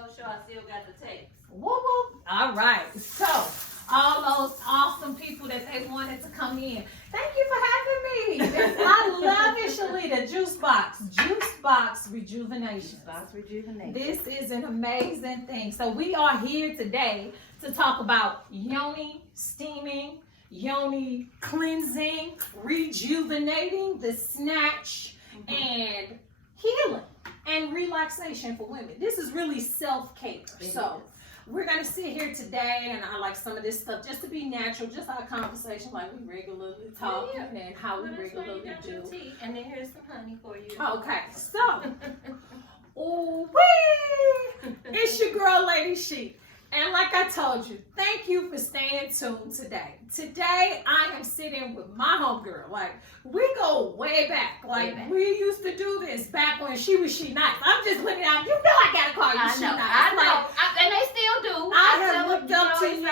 love show. I still got the tapes. Woo woo. All right. So, all those awesome people that they wanted to come in. Thank you for having me. I love it, Shalita. Juicebox Rejuvenations. Juicebox Rejuvenations. This is an amazing thing. So we are here today to talk about Yoni steaming, Yoni cleansing, rejuvenating, the snatch, and healing and relaxation for women. This is really self-care. So we're going to sit here today, and I like some of this stuff just to be natural, just our conversation like we regularly talk and how we regularly do. Tea, and then here's some honey for you. Okay, so, ooh-wee! It's your girl, Lady Shica. And like I told you, thank you for staying tuned today. Today, I am sitting with my homegirl. Like, we go way back. Like, we used to do this back when she was She Nice. I'm just looking out. You know I gotta call you She Nice. I know. And they still do. I have looked up to you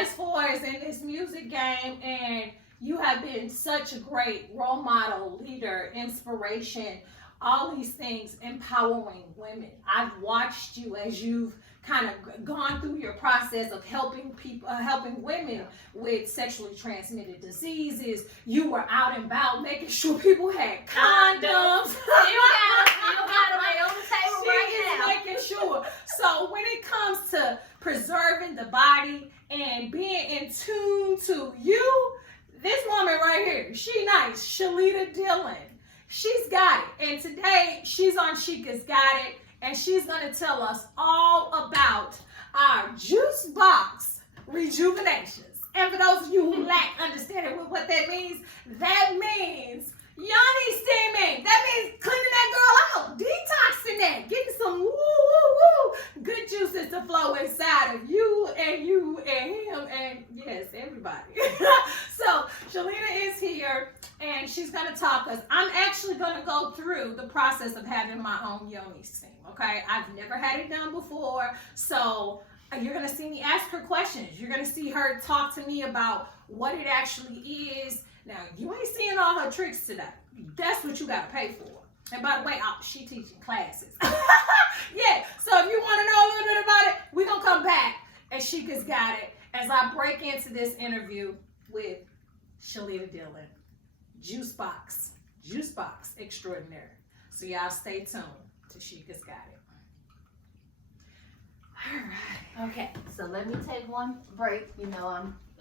as far as in this music game, and you have been such a great role model, leader, inspiration, all these things, empowering women. I've watched you as you've kind of gone through your process of helping people, helping women with sexually transmitted diseases. You were out and about making sure people had condoms. You got them on the table right now. Making sure. So when it comes to preserving the body and being in tune to you, this woman right here, She Nice, Shalita Dillon, she's got it. And today she's on Shica's Got It. And she's going to tell us all about our Juicebox Rejuvenations. And for those of you who lack understanding what that means Yoni steaming. That means cleaning that girl out, detoxing that, getting some good juices to flow inside of you and him and yes, everybody. So Shalita is here and she's going to talk us. I'm actually going to go through the process of having my own Yoni steam. Okay, I've never had it done before, so you're going to see me ask her questions. You're going to see her talk to me about what it actually is. Now, you ain't seeing all her tricks today. That's what you got to pay for. And by the way, she teaching classes. Yeah, so if you want to know a little bit about it, we're going to come back and Shica's Got It as I break into this interview with Shalita Dillon. Juicebox extraordinary. So y'all stay tuned to Shica's Got It. All right. Okay, so let me take one break. You know,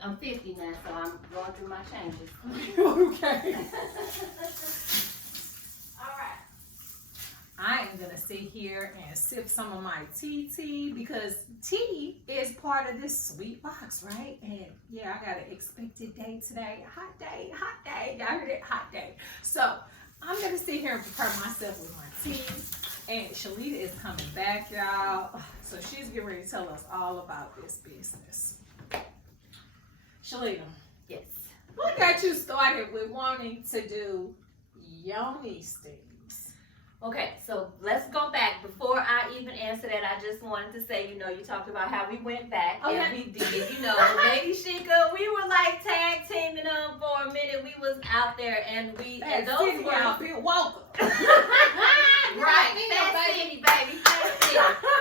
I'm 50 now, so I'm going through my changes. Okay. All right. I am going to sit here and sip some of my tea because tea is part of this sweet box, right? And yeah, I got an expected day today. Hot day. Y'all heard it? Hot day. So I'm going to sit here and prepare myself with my tea. And Shalita is coming back, y'all. So she's getting ready to tell us all about this business. Shalita. Yes. What got you started with wanting to do Yoni steams? Okay, so let's go back. Before I even answer that, I just wanted to say, you know, you talked about how we went back and we did, you know, Lady Shica, we were like tag teaming them for a minute. We was out there and those were out here welcome. Right, Fat City, baby, Fat City.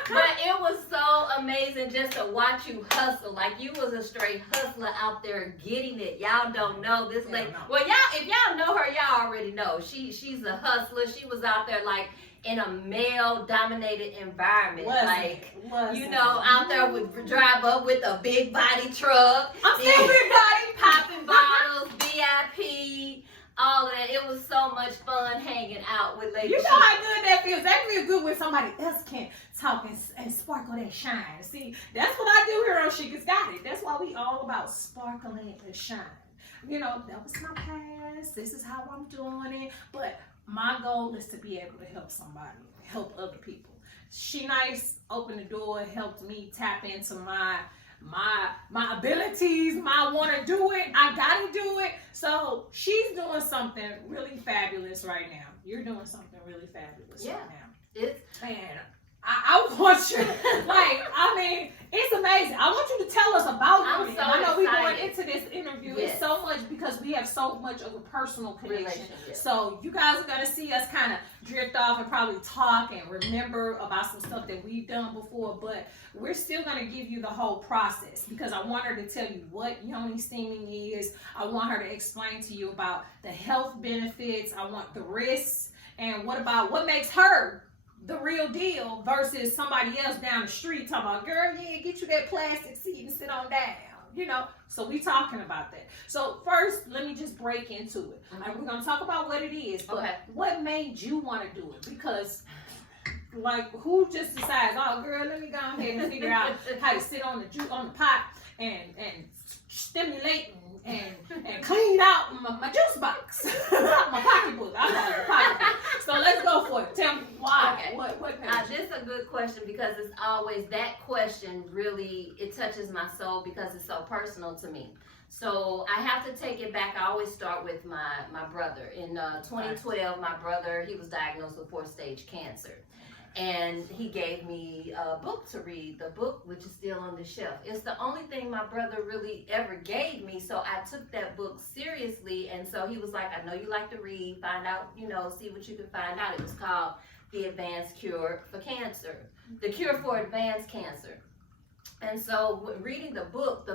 But it was so amazing just to watch you hustle. Like you was a straight hustler out there getting it. Y'all don't know this lady. Well, if y'all know her, y'all already know. She's a hustler. She was out there like in a male-dominated environment, out there with drive up with a big body truck. I'm still big body, popping bottles, VIP. All of that. It was so much fun hanging out with Lady Shica. You know how good that feels. That feels good when somebody else can talk and sparkle that shine. See, that's what I do here on Shica's Got It. That's why we all about sparkling and shine. You know, that was my past. This is how I'm doing it. But my goal is to be able to help somebody, help other people. She Nice opened the door, helped me tap into my abilities, my want to do it, I gotta do it. So she's doing something really fabulous right now. You're doing something really fabulous right now. And I want you, it's amazing. I want you to tell us about it. So I know we're going into this interview. Yes. It's so much because we have so much of a personal connection. So you guys are going to see us kind of drift off and probably talk and remember about some stuff that we've done before, but we're still going to give you the whole process because I want her to tell you what Yoni steaming is. I want her to explain to you about the health benefits. I want the risks and what makes her the real deal versus somebody else down the street talking about, girl, yeah, get you that plastic seat and sit on down. You know, so we talking about that. So first, let me just break into it. We're gonna talk about what it is, but what made you want to do it? Because, like, who just decides, oh, girl, let me go ahead and figure out how to sit on the pot and stimulate and clean out my juice box, my pocketbook. I call it a pocketbook. So let's go for it. Tell me why. Okay. What this is a good question because it's always that question really, it touches my soul because it's so personal to me. So I have to take it back. I always start with my brother. In 2012, my brother, he was diagnosed with 4th-stage cancer. And he gave me a book to read, the book which is still on the shelf. It's the only thing my brother really ever gave me, so I took that book seriously. And so he was like, I know you like to read, find out, see what you can find out. It was called The Advanced Cure for Cancer, The Cure for Advanced Cancer. And so reading the book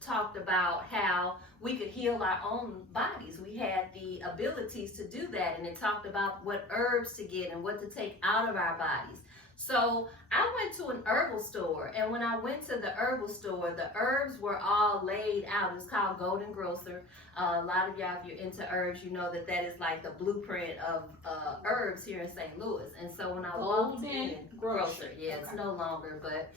talked about how we could heal our own bodies. We had the abilities to do that, and it talked about what herbs to get and what to take out of our bodies. So I went to an herbal store, and when I went to the herbal store, the herbs were all laid out. It's called Golden Grocer. A lot of y'all, if you're into herbs, you know that is like the blueprint of herbs here in St. Louis. And so when I walked in, Grocer, yeah, it's no longer, but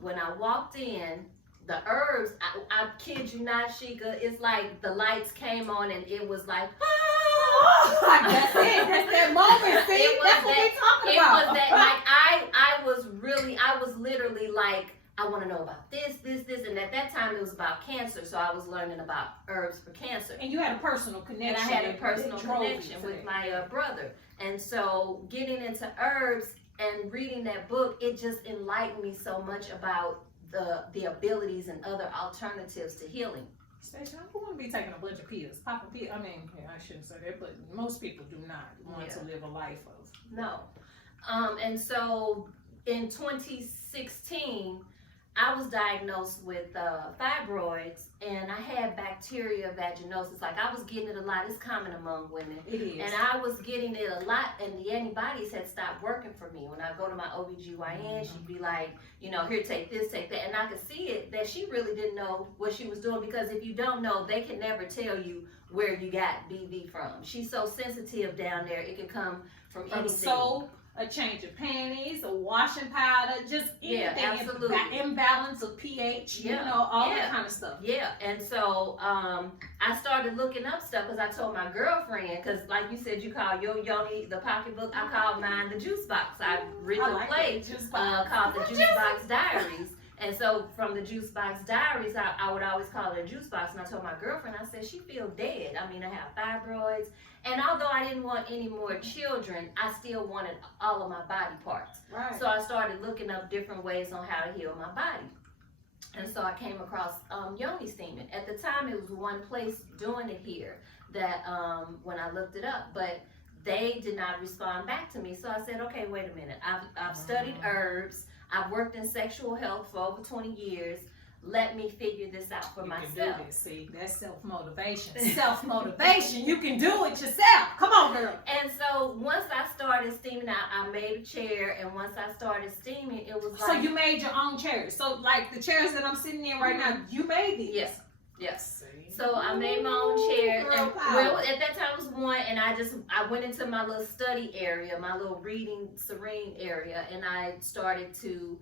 when I walked in, the herbs, I kid you not, Shica, it's like the lights came on and it was like, that's it. That's that moment. See, that's what we're talking about. It was that, like, I was literally like, I want to know about this, and at that time it was about cancer, so I was learning about herbs for cancer. And you had a personal connection. And I had a personal connection with my brother. And so getting into herbs and reading that book, it just enlightened me so much about the abilities and other alternatives to healing. Especially, I don't want to be taking a bunch of pills, popping pills. I mean, yeah, I shouldn't say that, but most people do not want to live a life of. No. And so in 2016, I was diagnosed with fibroids, and I had bacteria vaginosis. Like, I was getting it a lot. It's common among women. It is. And I was getting it a lot, and the antibodies had stopped working for me. When I go to my OBGYN, she'd be like, here, take this, take that. And I could see it that she really didn't know what she was doing, because if you don't know, they can never tell you where you got BV from. She's so sensitive down there. It can come from anything. Soap, a change of panties, a washing powder, just anything. Yeah, absolutely. Imbalance of pH, all that kind of stuff. Yeah, and so I started looking up stuff because I told my girlfriend, because like you said, you call your Yoni the pocketbook, I call mine the Juicebox. I've written a play called the Juicebox Diaries. And so from the Juicebox Diaries, I would always call it a Juicebox. And I told my girlfriend, I said, she feels dead. I mean, I have fibroids. And although I didn't want any more children, I still wanted all of my body parts. Right. So I started looking up different ways on how to heal my body. And so I came across Yoni steaming. At the time, it was one place doing it here that when I looked it up, but they did not respond back to me. So I said, okay, wait a minute. I've studied herbs. I've worked in sexual health for over 20 years. Let me figure this out for myself. You can do this. See, that's self-motivation. Self-motivation. You can do it yourself. Come on, girl. And so once I started steaming, I made a chair, and once I started steaming, it was like... So you made your own chairs. So like the chairs that I'm sitting in right now, you made these? Yes. Yes. So I made my own chair, and well, at that time it was one, and I went into my little study area, my little reading serene area, and I started to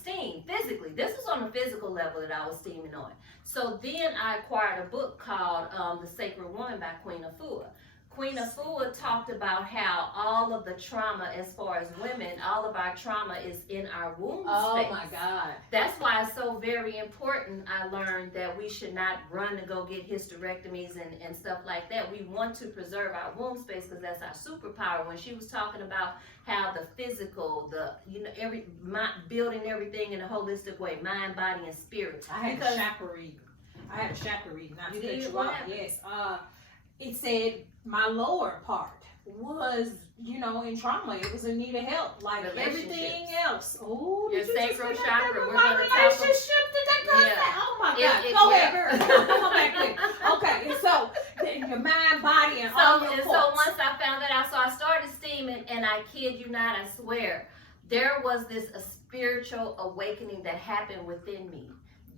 steam physically. This was on a physical level that I was steaming on. So then I acquired a book called The Sacred Woman by Queen Afua. Queen Afua talked about how all of the trauma, as far as women, all of our trauma is in our womb space. Oh my God. That's why it's so very important. I learned that we should not run to go get hysterectomies and stuff like that. We want to preserve our womb space because that's our superpower. When she was talking about how the physical, building everything in a holistic way, mind, body, and spirit. I had a chakra reading. Not to cut you off. Yes. It said my lower part was, in trauma. It was in need of help, like everything else. Oh, your sacral chakra. We're my gonna relationship did that girl say? Oh my God! Go ahead, girl. Come on back quick. Okay, and so your mind, body, and all your parts. So once I found that out, so I started steaming, and I kid you not, I swear, there was a spiritual awakening that happened within me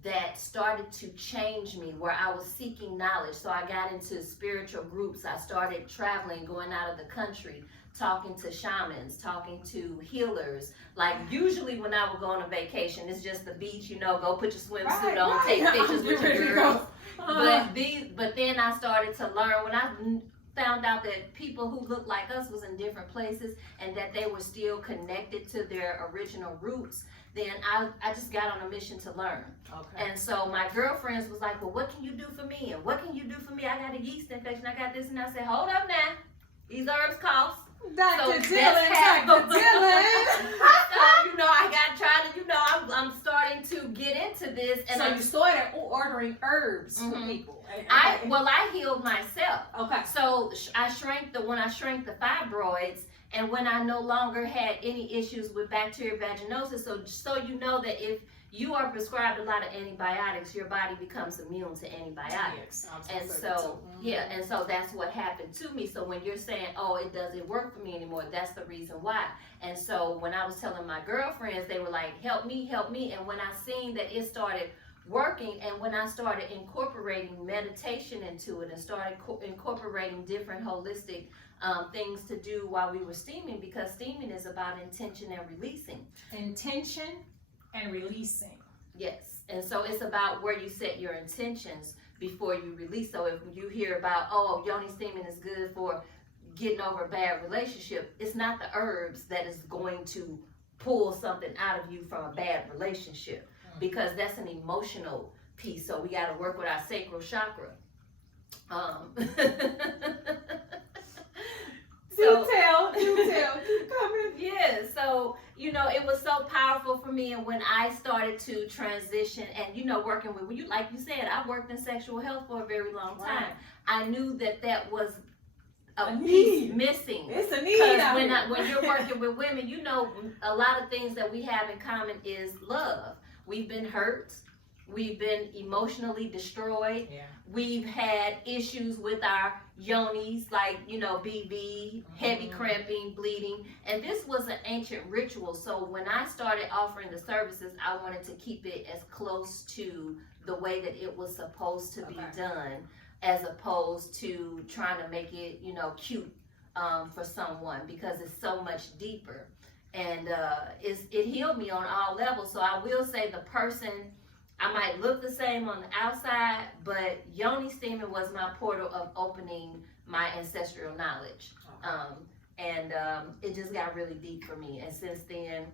that started to change me, where I was seeking knowledge. So I got into spiritual groups. I started traveling, going out of the country, talking to shamans, talking to healers. Like usually when I would go on a vacation, it's just the beach, go put your swimsuit on, take pictures with your girls. But then I started to learn, when I found out that people who looked like us was in different places and that they were still connected to their original roots, then I just got on a mission to learn. Okay. And so my girlfriends was like, well, what can you do for me? And what can you do for me? I got a yeast infection. I got this. And I said, hold up now. These herbs cost. Dr. Dillon, Dr. Dillon. So, I got trying to, I'm starting to get into this. And so you started ordering herbs for people. I healed myself. Okay. So when I shrank the fibroids, and when I no longer had any issues with bacterial vaginosis, so you know that if you are prescribed a lot of antibiotics, your body becomes immune to antibiotics. Yes, and so that's what happened to me. So when you're saying, oh, it doesn't work for me anymore, that's the reason why. And so when I was telling my girlfriends, they were like, help me. And when I seen that it started working, and when I started incorporating meditation into it and started incorporating different holistic things to do while we were steaming, because steaming is about intention and releasing. Intention and releasing. Yes. And so it's about where you set your intentions before you release. So if you hear about, oh, Yoni steaming is good for getting over a bad relationship, it's not the herbs that is going to pull something out of you from a bad relationship, because that's an emotional piece. So we got to work with our sacral chakra. Do tell, keep coming. Yeah, so, it was so powerful for me. And when I started to transition and, working with you, like you said, I worked in sexual health for a very long time. Right. I knew that was a piece missing. It's a need. Because when you're working with women, a lot of things that we have in common is love. We've been hurt. We've been emotionally destroyed. Yeah. We've had issues with our yonis, like, BV, heavy cramping, bleeding. And this was an ancient ritual. So when I started offering the services, I wanted to keep it as close to the way that it was supposed to be done, as opposed to trying to make it, cute for someone, because it's so much deeper. And it healed me on all levels. So I will say the person, I might look the same on the outside, but Yoni steaming was my portal of opening my ancestral knowledge. And it just got really deep for me. And since then,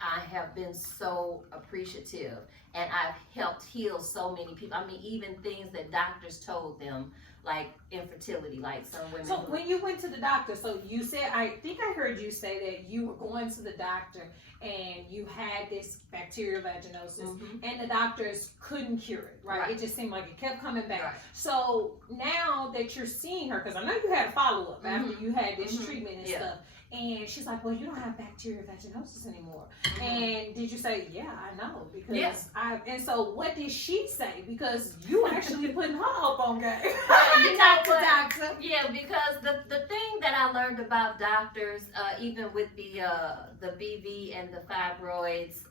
I have been so appreciative, and I've helped heal so many people. I mean, even things that doctors told them, like infertility, like some women. So when you went to the doctor, so you said, I think I heard you say that you were going to the doctor and you had this bacterial vaginosis, and the doctors couldn't cure it, right? It just seemed like it kept coming back. Right. So now that you're seeing her, because I know you had a follow-up after you had this treatment and stuff, and she's like, well, you don't have bacterial vaginosis anymore. And did you say, yeah, I know, because and so what did she say? Because you actually putting her up on game. Doctor. Yeah, because the thing that I learned about doctors, even with the BV and the fibroids,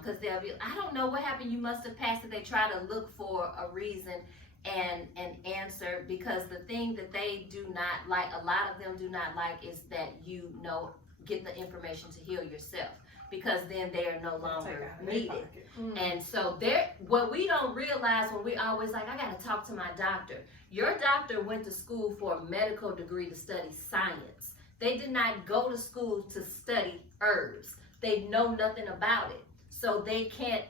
because they'll be, I don't know what happened, you must have passed it. They try to look for a reason and an answer, because the thing that they do not like, a lot of them do not like, is that get the information to heal yourself, because then they are no longer needed. And so what we don't realize, when we always like, I got to talk to my doctor. Your doctor went to school for a medical degree to study science. They did not go to school to study herbs. They know nothing about it. So they can't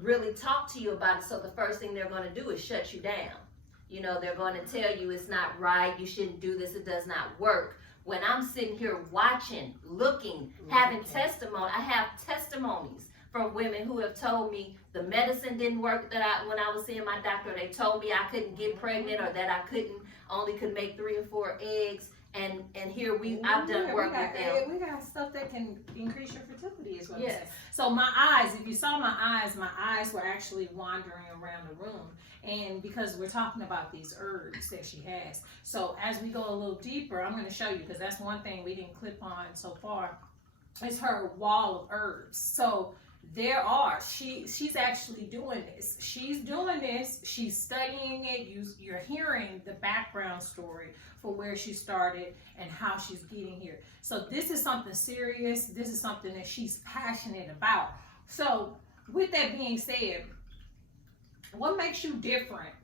really talk to you about it. So the first thing they're going to do is shut you down. They're going to tell you it's not right, you shouldn't do this, it does not work. When I'm sitting here watching, looking, having testimony, I have testimonies from women who have told me the medicine didn't work when I was seeing my doctor. They told me I couldn't get pregnant, or that I only could make 3 or 4 eggs, And here I've done work with them. We got stuff that can increase your fertility as well. Yes. So my eyes, if you saw my eyes were actually wandering around the room. And because we're talking about these herbs that she has. So as we go a little deeper, I'm going to show you, because that's one thing we didn't clip on so far, is her wall of herbs. So she's actually doing this. She's doing this. She's studying it. You're hearing the background story for where she started and how she's getting here. So this is something serious. This is something that she's passionate about. So with that being said, what makes you different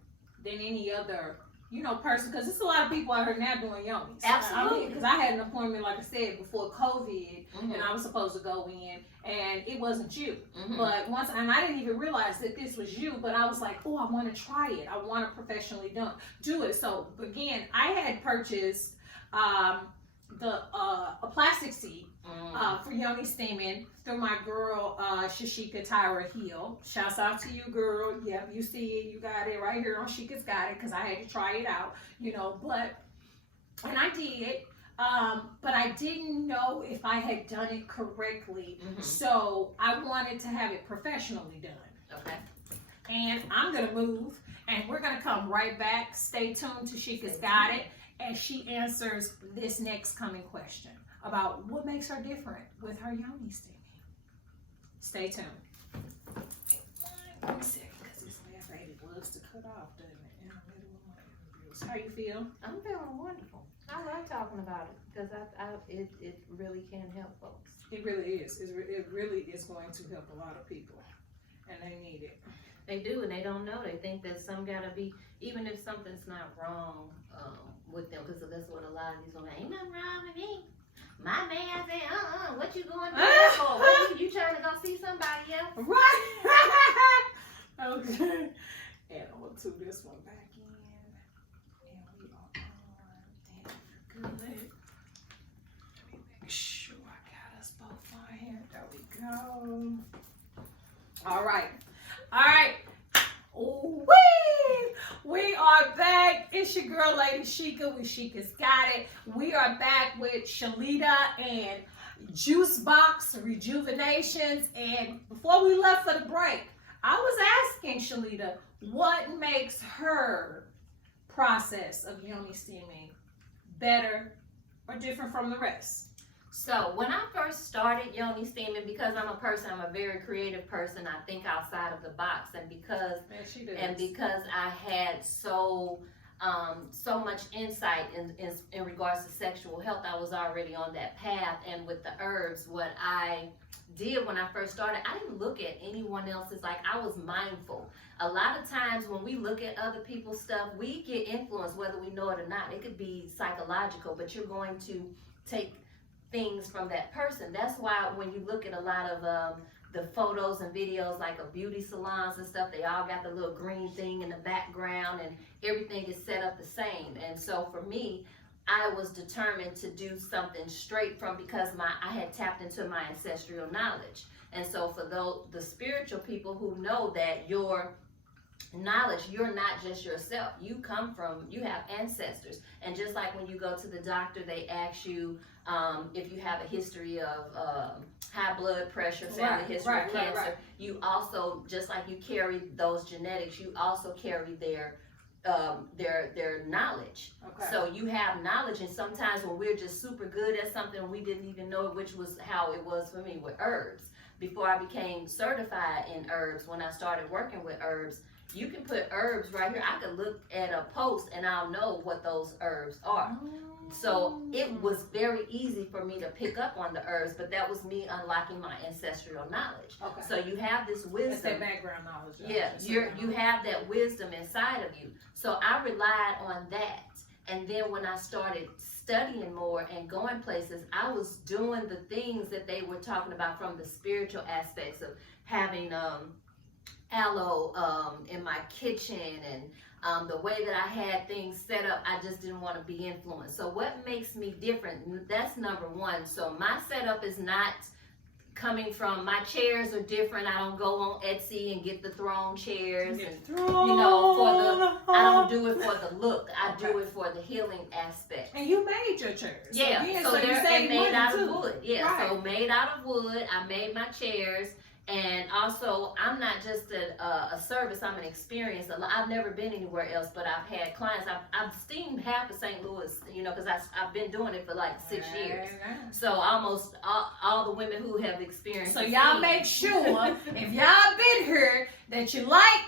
than any other, person? Because there's a lot of people out here now doing yonis. Absolutely. Because I had an appointment, like I said, before COVID, and I was supposed to go in, and it wasn't you. But and I didn't even realize that this was you, but I was like, oh, I want to try it. I want to professionally do it. So again, I had purchased a plastic seat for Yoni steaming through my girl Shica Tyra Hill. Shouts out to you, girl. Yep, you see it, you got it right here on Shica's Got It, because I had to try it out, and I did. But I didn't know if I had done it correctly, so I wanted to have it professionally done. Okay. And I'm gonna move, and we're gonna come right back. Stay tuned to Shica's Got It as she answers this next coming question about what makes her different with her Yoni steaming. Stay tuned. One second, because this last lady loves to cut off, doesn't it? In the middle of my interviews. How you feel? I'm feeling wonderful. I like talking about it because it really can help folks. It really is. It really is going to help a lot of people, and they need it. They do, and they don't know. They think that some gotta be, even if something's not wrong with them, because that's what a lot of these women, ain't nothing wrong with me. My man said, what you going to do that for? What you trying to go see somebody else? Right. Okay. And I'm going to tune this one back in. And we are on. And we're good. Let me make sure I got us both on here. There we go. All right. Whee! We are back. It's your girl, Lady Shica with Shica's Got It. We are back with Shalita and Juicebox Rejuvenations. And before we left for the break, I was asking Shalita what makes her process of Yoni steaming better or different from the rest. So when I first started Yoni steaming, because I'm a very creative person, I think outside of the box, and because I had so much insight in regards to sexual health, I was already on that path. And with the herbs, what I did when I first started, I didn't look at anyone else's, like I was mindful. A lot of times when we look at other people's stuff, we get influenced whether we know it or not. It could be psychological, but you're going to take things from that person. That's why when you look at a lot of the photos and videos like of beauty salons and stuff, they all got the little green thing in the background and everything is set up the same. And so for me, I was determined to do something straight from, because I had tapped into my ancestral knowledge. And so for the spiritual people who know that your knowledge, you're not just yourself, you have ancestors. And just like when you go to the doctor, they ask you if you have a history of high blood pressure, family history of cancer. You also, just like you carry those genetics, you also carry their knowledge. Okay. So you have knowledge, and sometimes when we're just super good at something, we didn't even know it, which was how it was for me with herbs. Before I became certified in herbs, when I started working with herbs, you can put herbs right here. I could look at a post and I'll know what those herbs are. So it was very easy for me to pick up on the herbs, but that was me unlocking my ancestral knowledge. Okay. So you have this wisdom. That's that background knowledge. Yeah, you have that wisdom inside of you. So I relied on that. And then when I started studying more and going places, I was doing the things that they were talking about from the spiritual aspects of having aloe in my kitchen, and the way that I had things set up, I just didn't want to be influenced. So what makes me different? That's number one. So my setup is not coming from, my chairs are different. I don't go on Etsy and get the throne chairs, and I don't do it for the look. I do it for the healing aspect. And you made your chairs. Yeah, Again, so you they're save made money out too. of wood. Yeah, Right. so made out of wood. I made my chairs. And also, I'm not just a service, I'm an experience. I've never been anywhere else, but I've had clients. I've steamed half of St. Louis, because I've been doing it for like 6 years. So almost all the women who have experienced. So y'all make sure, if y'all been here, that you like,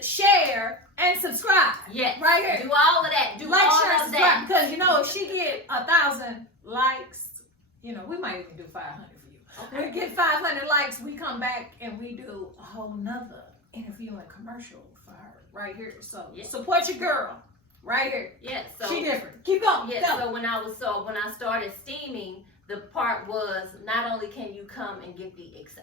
share, and subscribe. Yes. Right here. Do all of that. Do Like, all share, of subscribe. that. Because, if she get 1,000 likes, we might even do 500 for you. Okay. We get 500 likes, we come back and we do a whole nother interview and commercial for her right here. So support your girl right here. Yes. So she different. Keep going. Yes. So when I started steaming, the part was not only can you come and get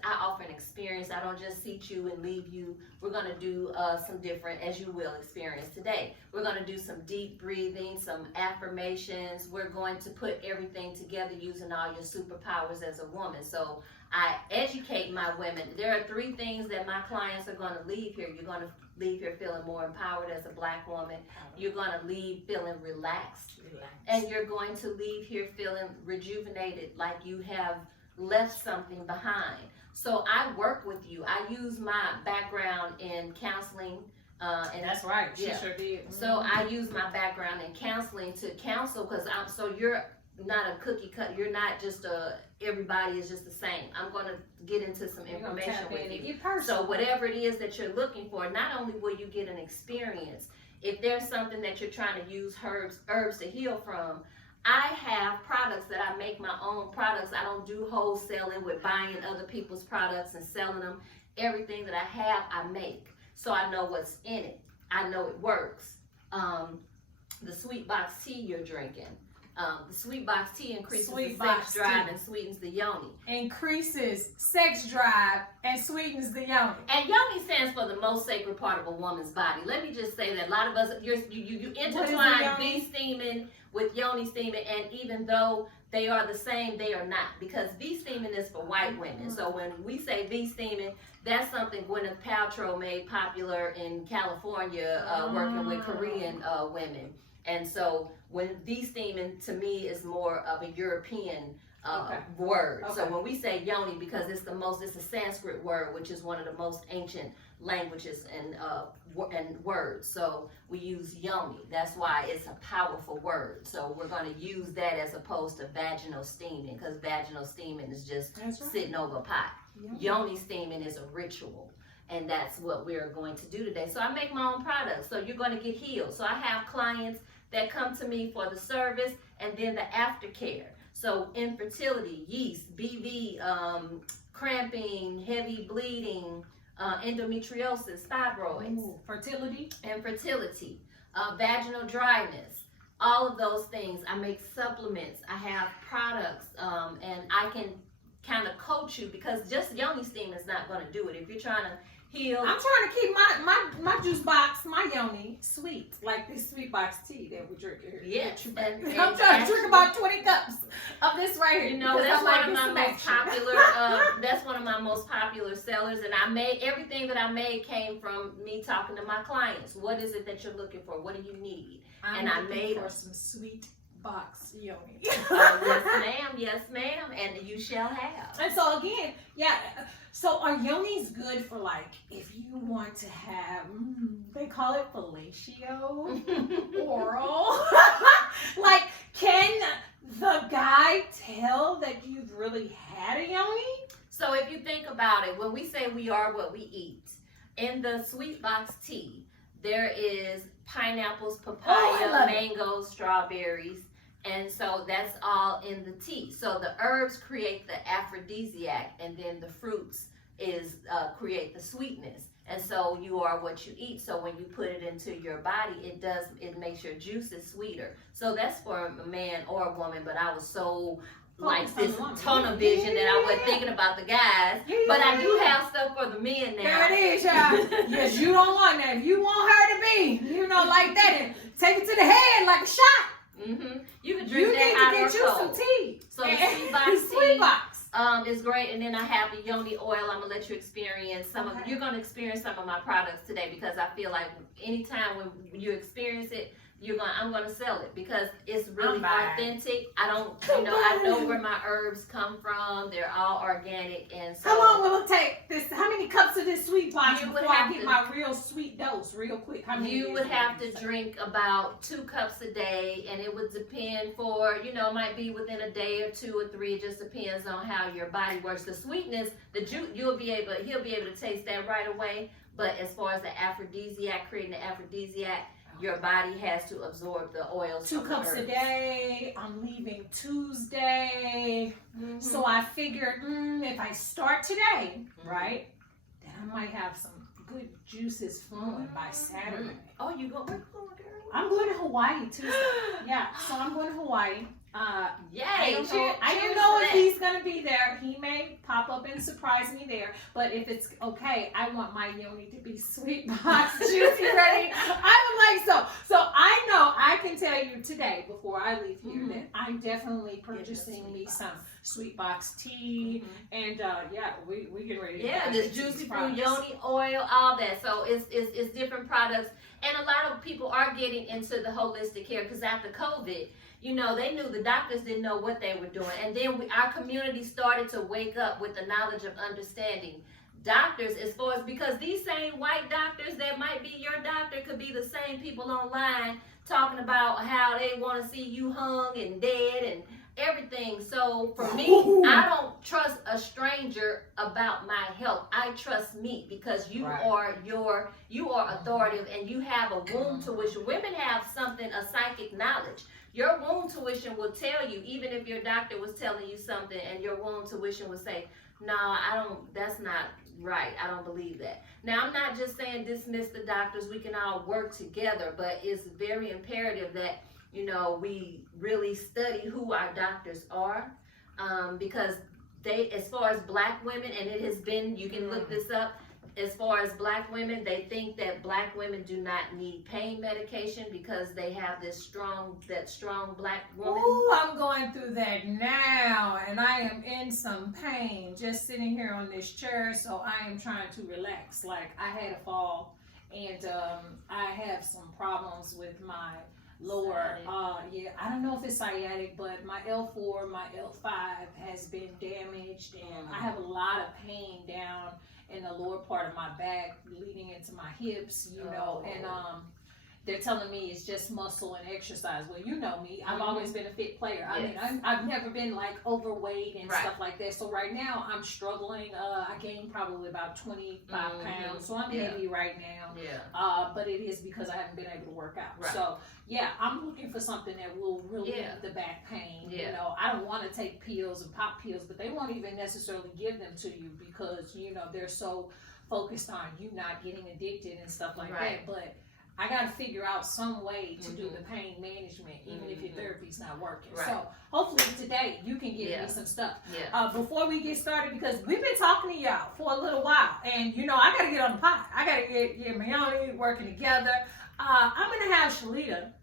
I offer an experience. I don't just seat you and leave you. We're going to do some different, as you will experience today. We're going to do some deep breathing, some affirmations. We're going to put everything together using all your superpowers as a woman. So I educate my women. There are 3 things that my clients are going to leave here. You're going to leave here feeling more empowered as a Black woman. You're going to leave feeling relaxed. And you're going to leave here feeling rejuvenated, like you have left something behind. So I work with you. I use my background in counseling. And that's right. She yeah. sure did. So I use my background in counseling to counsel, because you're not a cookie cut. You're not just everybody is just the same. I'm going to get into some information with you. So whatever it is that you're looking for, not only will you get an experience, if there's something that you're trying to use herbs to heal from, I have products that I make, my own products. I don't do wholesaling with buying other people's products and selling them. Everything that I have, I make. So I know what's in it. I know it works. The Juicebox tea you're drinking. The Juicebox tea increases the sex drive and sweetens the Yoni. Increases sex drive and sweetens the Yoni. And Yoni stands for the most sacred part of a woman's body. Let me just say that a lot of us, you intertwine bee steaming with Yoni steaming, and even though they are the same, they are not, because bee steaming is for white women. So when we say bee steaming, that's something Gwyneth Paltrow made popular in California, working with Korean women. And so when bee steaming, to me, is more of a European word. Okay. So when we say Yoni, because it's a Sanskrit word, which is one of the most ancient languages and words. So we use Yoni. That's why it's a powerful word. So we're going to use that as opposed to vaginal steaming, because vaginal steaming is just sitting over a pot. Yoni steaming is a ritual. And that's what we're going to do today. So I make my own products. So you're going to get healed. So I have clients that come to me for the service and then the aftercare. So infertility, yeast, BV, cramping, heavy bleeding, endometriosis, fibroids, fertility, vaginal dryness, all of those things. I make supplements. I have products, and I can kind of coach you, because just Yoni steam is not going to do it. If you're trying to heal, I'm trying to keep my juice box, my Yoni, sweet, like this Juicebox tea that we drink here. Yes, I'm trying to drink about 20 cups of this right here. That's one of my most popular. That's one of my most popular sellers, and I made everything that I made came from me talking to my clients. What is it that you're looking for? What do you need? I made for some sweet box Yoni. Yes ma'am, and you shall have. And so again, so are Yonis good for, like, if you want to have, they call it fellatio, oral? Like, can the guy tell that you've really had a Yoni? So if you think about it, when we say we are what we eat, in the Juicebox tea, there is pineapples, papaya, mangoes, strawberries. And so that's all in the tea. So the herbs create the aphrodisiac, and then the fruits create the sweetness. And so you are what you eat. So when you put it into your body, it makes your juices sweeter. So that's for a man or a woman. But I was so like this tunnel vision that I wasn't thinking about the guys. But I do have stuff for the men now. There it is, y'all. Yes, you don't want that. If you want her to be, like that, and take it to the head like a shot. You can drink that hot or cold. You need to get you some tea. So the Juicebox It's great, and then I have the Yoni oil. I'm gonna let you experience some of. You're gonna experience some of my products today because I feel like anytime when you experience it, I'm gonna sell it because it's really authentic. I know where my herbs come from. They're all organic, and so. How long will it take? How many cups of this sweet box before I get my real sweet dose, real quick? How many? You would have to drink about 2 cups a day, and it would depend for it might be within a day or 2 or 3. It just depends on how your body works. The sweetness, the juice, he'll be able to taste that right away. But as far as the aphrodisiac, creating the aphrodisiac. Your body has to absorb the oils. 2 cups a day. I'm leaving Tuesday. Mm-hmm. So I figured if I start today, right, then I might have some good juices flowing by Saturday. Oh, where you going, girl? I'm going to Hawaii Tuesday. Yeah, so I'm going to Hawaii. Yay! I don't know if he's gonna be there. He may pop up and surprise me there. But if it's okay, I want my Yoni to be sweet box, juicy ready. I would like so. So I know I can tell you today before I leave here that I'm definitely purchasing me some sweet box tea and we get ready. Yeah, this juicy fruit, Yoni oil, all that. So it's different products, and a lot of people are getting into the holistic care because after COVID. They knew the doctors didn't know what they were doing. And then our community started to wake up with the knowledge of understanding. Doctors, because these same white doctors that might be your doctor could be the same people online talking about how they want to see you hung and dead and everything. So for me, I don't trust a stranger about my health. I trust me because you are authoritative and you have a womb tuition. Women have a psychic knowledge. Your womb tuition will tell you, even if your doctor was telling you something and your womb tuition would say, no, that's not right. I don't believe that. Now, I'm not just saying dismiss the doctors. We can all work together, but it's very imperative that, we really study who our doctors are because as far as Black women, and it has been, you can look this up, as far as Black women, they think that Black women do not need pain medication because they have that strong Black woman. Ooh, I'm going through that now, and I am in some pain just sitting here on this chair, so I am trying to relax. Like, I had a fall, and I have some problems with my lower, I don't know if it's sciatic, but my L4, my L5 has been damaged, and I have a lot of pain down in the lower part of my back leading into my hips, and they're telling me it's just muscle and exercise. Well, you know me, I've always been a fit player. I mean, I've never been like overweight and stuff like that. So right now I'm struggling. I gained probably about 25 pounds. So I'm heavy right now. But it is because I haven't been able to work out. So I'm looking for something that will relieve the back pain. I don't want to take pills and pop pills, but they won't even necessarily give them to you because, they're so focused on you not getting addicted and stuff like that. But I got to figure out some way to do the pain management, even if your therapy's not working. So hopefully today you can give me some stuff. Before we get started, because we've been talking to y'all for a little while, and I got to get on the pot. I got to get Yoni working together. I'm going to have Shalita,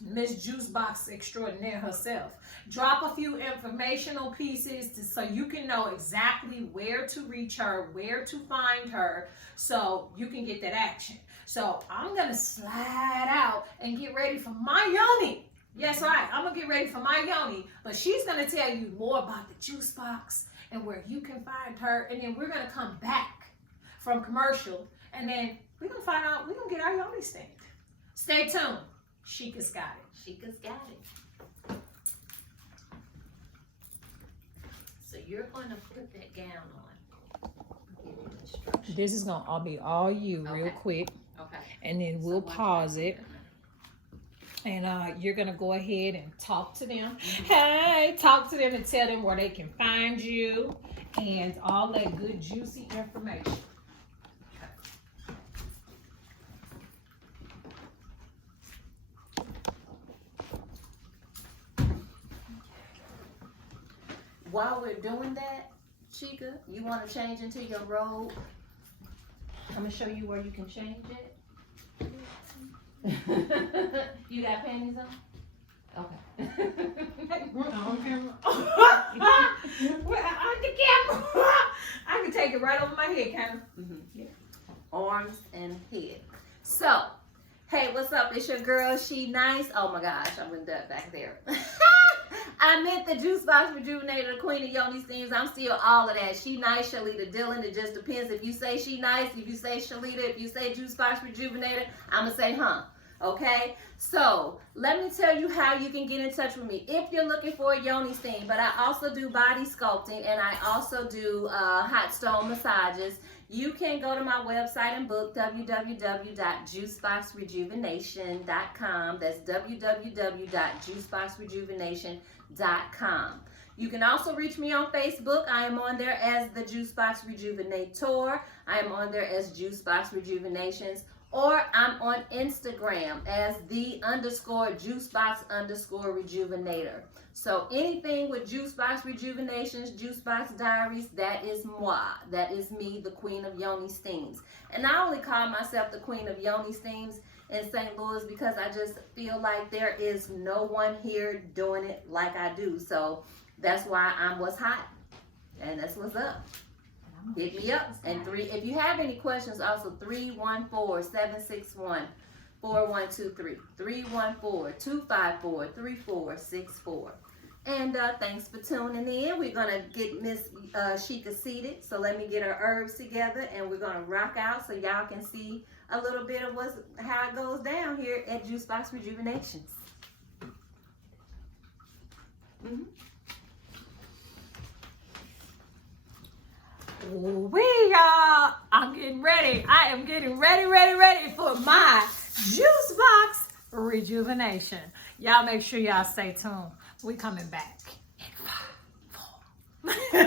Miss Juicebox Extraordinaire herself, drop a few informational pieces so you can know exactly where to reach her, where to find her, so you can get that action. So I'm going to slide out and get ready for my Yoni. Yes, right. I'm going to get ready for my Yoni, but she's going to tell you more about the Juicebox and where you can find her, and then we're going to come back from commercial, and then we're going to find out, we're going to get our Yoni steamed. Stay tuned. Shica's got it. Shica's got it. So you're going to put that gown on. Give you instructions. This is going to be all you real quick. Okay. And then we'll pause it. And you're going to go ahead and talk to them. Hey, talk to them and tell them where they can find you and all that good juicy information. While we're doing that, Shica, you want to change into your robe? I'm going to show you where you can change it. You got panties on? Okay. Well, I my head, kind of. Yeah. Arms and head. So, hey, what's up? It's your girl, She Nice. Oh my gosh, I'm gonna duck back there. I meant the Juicebox Rejuvenator, the queen of Yoni steams. I'm still all of that. She Nice, Shalita Dillon. It just depends. If you say She Nice, if you say Shalita, if you say Juicebox Rejuvenator, I'm gonna say okay? So, let me tell you how you can get in touch with me. If you're looking for a Yoni steam, but I also do body sculpting and I also do hot stone massages. You can go to my website and book www.juiceboxrejuvenation.com. That's www.juiceboxrejuvenation.com. You can also reach me on Facebook. I am on there as the Juicebox Rejuvenator. I am on there as Juicebox Rejuvenations. Or I'm on Instagram as _Juicebox_Rejuvenator. So anything with Juicebox Rejuvenations, Juicebox Diaries, that is moi. That is me, the queen of Yoni steams. And I only call myself the queen of Yoni steams in St. Louis because I just feel like there is no one here doing it like I do. So that's why I'm what's hot. And that's what's up. Hit me up. And if you have any questions, also 314-761-4123. 314-254-3464. And thanks for tuning in. We're going to get Miss Shica seated. So let me get her herbs together and we're going to rock out so y'all can see a little bit of how it goes down here at Juicebox Rejuvenations. Y'all, I'm getting ready. I am getting ready for my Juicebox Rejuvenation. Y'all make sure y'all stay tuned. We coming back in 5, 4.